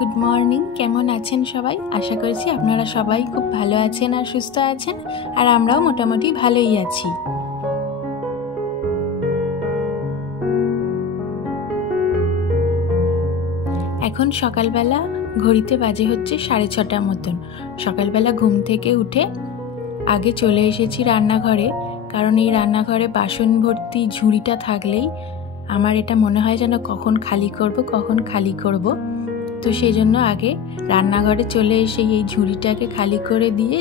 Good morning. কেমন আছেন সবাই? আশা করছি আপনারা সবাই খুব ভালো আছেন আর সুস্থ আছেন, আর আমরাও মোটামুটি ভালোই আছি। এখন সকালবেলা ঘড়িতে বাজে হচ্ছে 6:30 মতন। সকালবেলা ঘুম থেকে উঠে আগে চলে এসেছি রান্নাঘরে, কারণ এই রান্নাঘরে বাসন ভর্তি ঝুড়িটা থাকলেই আমার এটা মনে হয় যেন কখন খালি করব। তো সেই জন্য আগে রান্নাঘরে চলে এসে এই ঝুড়িটাকে খালি করে দিয়ে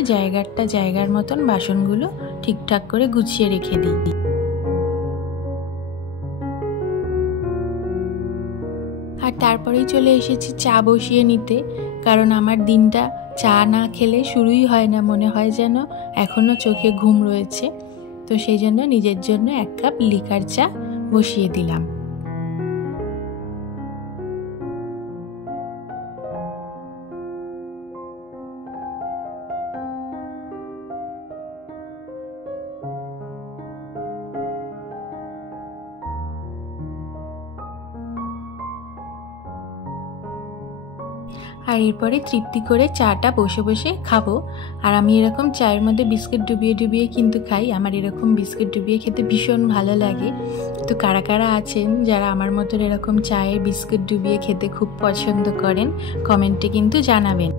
জায়গার মতন বাসনগুলো ঠিকঠাক করে গুছিয়ে রেখে দিই। আর তারপরেই চলে এসেছি চা বসিয়ে নিতে, কারণ আমার দিনটা চা না খেলে শুরুই হয় না, মনে হয় যেন এখনো চোখে ঘুম রয়েছে। তো সেই জন্য নিজের জন্য 1 কাপ লিকার চা বসিয়ে দিলাম। আর এরপরে তৃপ্তি করে চাটা বসে বসে খাবো। আর আমি এরকম চায়ের মধ্যে বিস্কিট ডুবিয়ে কিন্তু খাই। আমার এরকম বিস্কিট ডুবিয়ে খেতে ভীষণ ভালো লাগে। তো কারা কারা আছেন যারা আমার মতন এরকম চায়ে বিস্কিট ডুবিয়ে খেতে খুব পছন্দ করেন, কমেন্টে কিন্তু জানাবেন।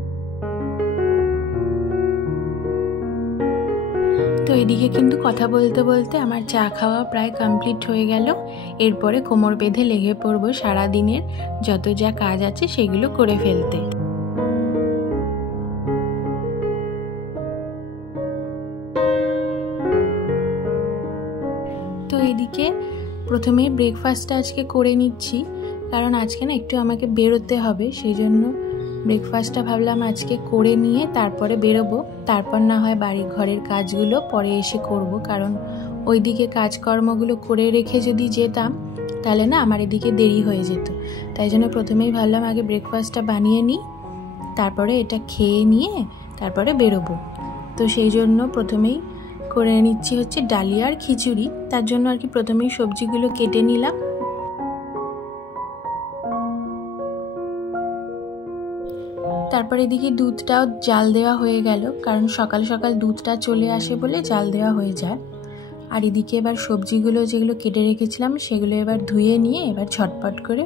তো এদিকে কিন্তু কথা বলতে বলতে আমার চা খাওয়া প্রায় কমপ্লিট হয়ে গেল। এরপরে কোমর বেঁধে লেগে পড়বো সারাদিনের যত যা কাজ আছে সেগুলো করে ফেলতে। তো এদিকে প্রথমে ব্রেকফাস্টটা আজকে করে নিচ্ছি, কারণ আজকে না একটু আমাকে বেরোতে হবে। সেই জন্য ব্রেকফাস্টটা ভাবলাম আজকে করে নিয়ে তারপরে বেরোবো। তারপর না হয় বাড়ি ঘরের কাজগুলো পরে এসে করব, কারণ ওইদিকে কাজকর্মগুলো করে রেখে যদি যেতাম তাহলে না আমার এদিকে দেরি হয়ে যেত। তাই জন্য প্রথমেই ভাবলাম আগে ব্রেকফাস্টটা বানিয়ে নিই, তারপরে এটা খেয়ে নিয়ে তারপরে বেরোবো। তো সেই জন্য প্রথমেই করে নিচ্ছি হচ্ছে ডালিয়া আর খিচুড়ি। তার জন্য আর কি প্রথমেই সবজিগুলো কেটে নিলাম। তারপরে এদিকে দুধটাও জাল দেওয়া হয়ে গেল, কারণ সকাল সকাল দুধটা চলে আসে বলে জাল দেওয়া হয়ে যায়। আর এদিকে এবার সবজিগুলো যেগুলো কেটে রেখেছিলাম সেগুলো এবার ধুয়ে নিয়ে এবার ঝটপট করে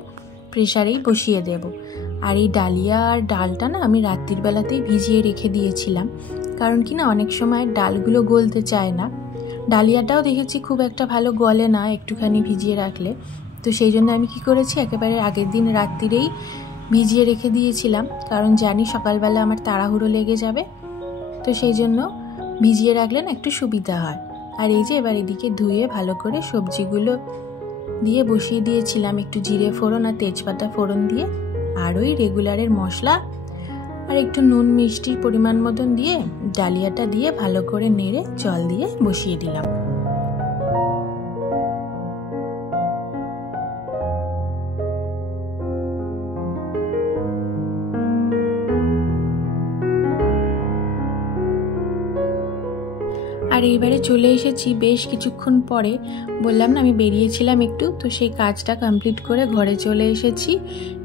প্রেসারেই বসিয়ে দেব। আর এই ডালিয়া আর ডালটা না আমি রাত্রির বেলাতেই ভিজিয়ে রেখে দিয়েছিলাম, কারণ কি না অনেক সময় ডালগুলো গলতে চায় না। ডালিয়াটাও দেখেছি খুব একটা ভালো গলে না একটুখানি ভিজিয়ে রাখলে। তো সেই জন্য আমি কি করেছি, একেবারে আগের দিন রাত্রিরেই ভিজিয়ে রেখে দিয়েছিলাম, কারণ জানি সকালবেলা আমার তাড়াহুড়ো লেগে যাবে। তো সেই জন্য ভিজিয়ে রাখলে না একটু সুবিধা হয়। আর এই যে এবার এদিকে ধুয়ে ভালো করে সবজিগুলো দিয়ে বসিয়ে দিয়েছিলাম, একটু জিরে ফোড়ন আর তেজপাতা ফোড়ন দিয়ে, আর ওই রেগুলারের মশলা আর একটু নুন মিষ্টির পরিমাণ মতন দিয়ে ডালিয়াটা দিয়ে ভালো করে নেড়ে জল দিয়ে বসিয়ে দিলাম। আর এইবারে চলে এসেছি বেশ কিছুক্ষণ পরে। বললাম না আমি বেরিয়েছিলাম একটু, তো সেই কাজটা কমপ্লিট করে ঘরে চলে এসেছি।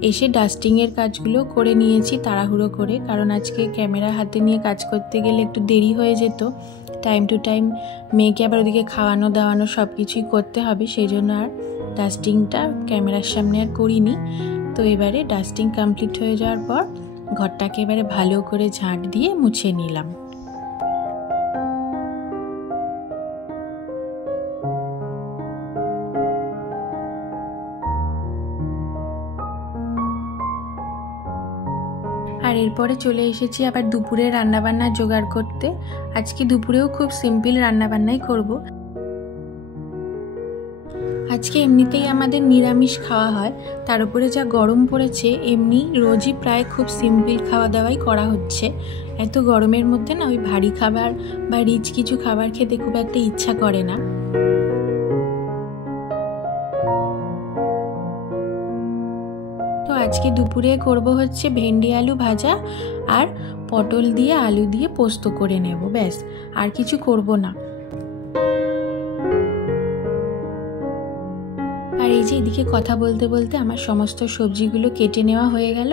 এসে ডাস্টিংয়ের কাজগুলো করে নিয়েছি তাড়াহুড়ো করে, কারণ আজকে ক্যামেরা হাতে নিয়ে কাজ করতে গেলে একটু দেরি হয়ে যেত। টাইম টু টাইম মেয়েকে আবার ওদিকে খাওয়ানো দাওয়ানো সব কিছুই করতে হবে, সেই জন্য আর ডাস্টিংটা ক্যামেরার সামনে আর করিনি। তো এবারে ডাস্টিং কমপ্লিট হয়ে যাওয়ার পর ঘরটাকে এবারে ভালো করে ঝাঁট দিয়ে মুছে নিলাম। আর এরপরে চলে এসেছি আবার দুপুরে রান্নাবান্না জোগাড় করতে। আজকে দুপুরেও খুব সিম্পল রান্নাবান্নাই করব। আজকে এমনিতেই আমাদের নিরামিষ খাওয়া হয়, তার উপরে যা গরম পড়েছে এমনি রোজই প্রায় খুব সিম্পল খাওয়া দাওয়াই করা হচ্ছে। এত গরমের মধ্যে না ওই ভারী খাবার বা রিচ কিছু খাবার খেতে খুব একটা ইচ্ছা করে না। তো আজকে দুপুরে করব হচ্ছে ভেন্ডি আলু ভাজা আর পটল দিয়ে আলু দিয়ে পোস্ত করে নেব, ব্যাস আর কিছু করব না। আর এই যে এদিকে কথা বলতে বলতে আমার সমস্ত সবজিগুলো কেটে নেওয়া হয়ে গেল।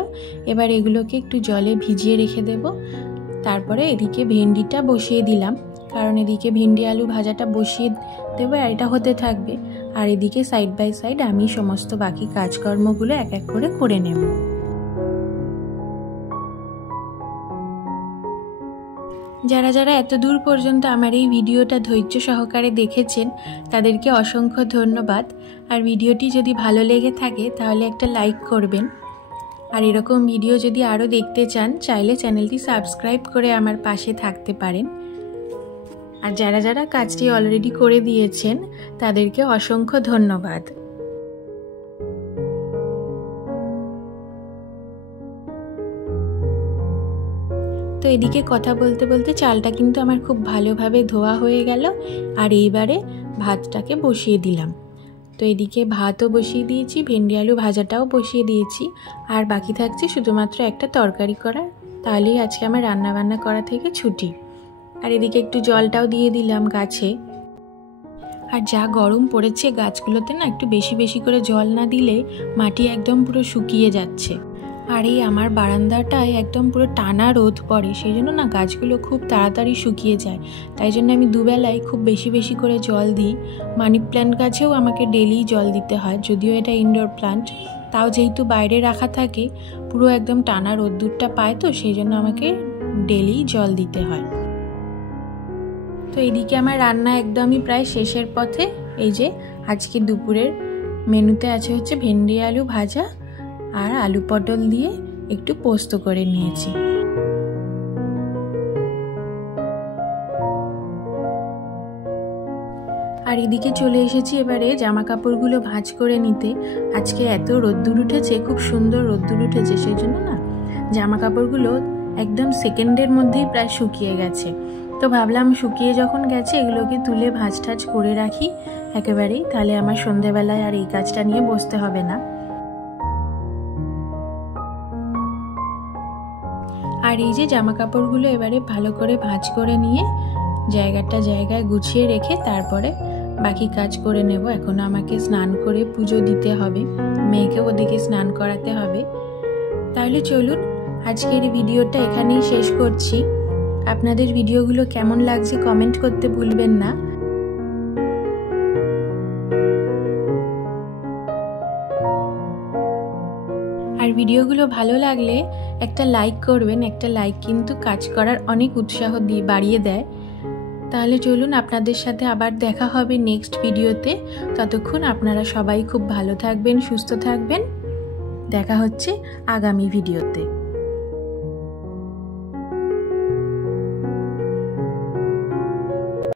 এবার এগুলোকে একটু জলে ভিজিয়ে রেখে দেব। তারপরে এদিকে ভেন্ডিটা বসিয়ে দিলাম, কারণ এদিকে ভেন্ডি আলু ভাজাটা বসিয়ে দেবো আর এটা হতে থাকবে। আর এদিকে সাইড বাই সাইড আমি সমস্ত বাকি কাজকর্মগুলো এক এক করে নেব। যারা যারা এত দূর পর্যন্ত আমার এই ভিডিওটা ধৈর্য সহকারে দেখেছেন তাদেরকে অসংখ্য ধন্যবাদ। আর ভিডিওটি যদি ভালো লেগে থাকে তাহলে একটা লাইক করবেন। আর এরকম ভিডিও যদি আরও দেখতে চান চাইলে চ্যানেলটি সাবস্ক্রাইব করে আমার পাশে থাকতে পারেন। আর যারা যারা কাজটি অলরেডি করে দিয়েছেন তাদেরকে অসংখ্য ধন্যবাদ। তো এদিকে কথা বলতে বলতে চালটা কিন্তু আমার খুব ভালোভাবে ধোয়া হয়ে গেল। আর এইবারে ভাতটাকে বসিয়ে দিলাম। তো এদিকে ভাতও বসিয়ে দিয়েছি, ভেন্ডি আলু ভাজাটাও বসিয়ে দিয়েছি, আর বাকি থাকছে শুধুমাত্র একটা তরকারি করা। তাহলেই আজকে আমার রান্নাবান্না করা থেকে ছুটি। আর এদিকে একটু জলটাও দিয়ে দিলাম গাছে। আর যা গরম পড়েছে গাছগুলোতে না একটু বেশি বেশি করে জল না দিলে মাটি একদম পুরো শুকিয়ে যাচ্ছে। আর এই আমার বারান্দাটায় একদম পুরো টানা রোদ পড়ে, সেই জন্য না গাছগুলো খুব তাড়াতাড়ি শুকিয়ে যায়। তাই জন্য আমি দুবেলায় খুব বেশি বেশি করে জল দিই। মানি প্ল্যান্ট গাছেও আমাকে ডেলি জল দিতে হয়, যদিও এটা ইনডোর প্ল্যান্ট, তাও যেহেতু বাইরে রাখা থাকে পুরো একদম টানা রোদ্দুরটা পায়, তো সেই জন্য আমাকে ডেলি জল দিতে হয়। তো এইদিকে আমার রান্না একদমই প্রায় শেষের পথে। এই যে আজকে দুপুরের মেনুতে আছে হচ্ছে ভেন্ডি আলু ভাজা আর আলু পটল দিয়ে একটু পোস্ত করে নিয়েছি। আর এদিকে চলে এসেছি এবারে জামা কাপড়গুলো ভাঁজ করে নিতে। আজকে এত রোদ্দুর উঠেছে, খুব সুন্দর রোদ্দুর উঠেছে, সেই জন্য না জামা কাপড়গুলো একদম সেকেন্ডের মধ্যেই প্রায় শুকিয়ে গেছে। তো ভাবলাম শুকিয়ে যখন গেছে এগুলোকে তুলে ভাঁজ টাজ করে রাখি একেবারেই, তাহলে আমার সন্ধেবেলায় আর এই কাজটা নিয়ে বসতে হবে না। আর এই যে জামা কাপড়গুলো এবারে ভালো করে ভাঁজ করে নিয়ে জায়গায় গুছিয়ে রেখে তারপরে বাকি কাজ করে নেব। এখন আমাকে স্নান করে পুজো দিতে হবে, মেয়েকে ওদিকে স্নান করাতে হবে। তাহলে চলুন আজকের ভিডিওটা এখানেই শেষ করছি। আপনাদের ভিডিওগুলো কেমন লাগছে কমেন্ট করতে ভুলবেন না। আর ভিডিওগুলো ভালো লাগলে একটা লাইক করবেন, একটা লাইক কিন্তু কাজ করার অনেক উৎসাহ বাড়িয়ে দেয়। তাহলে চলুন আপনাদের সাথে আবার দেখা হবে নেক্সট ভিডিওতে। ততক্ষণ আপনারা সবাই খুব ভালো থাকবেন, সুস্থ থাকবেন। দেখা হচ্ছে আগামী ভিডিওতে।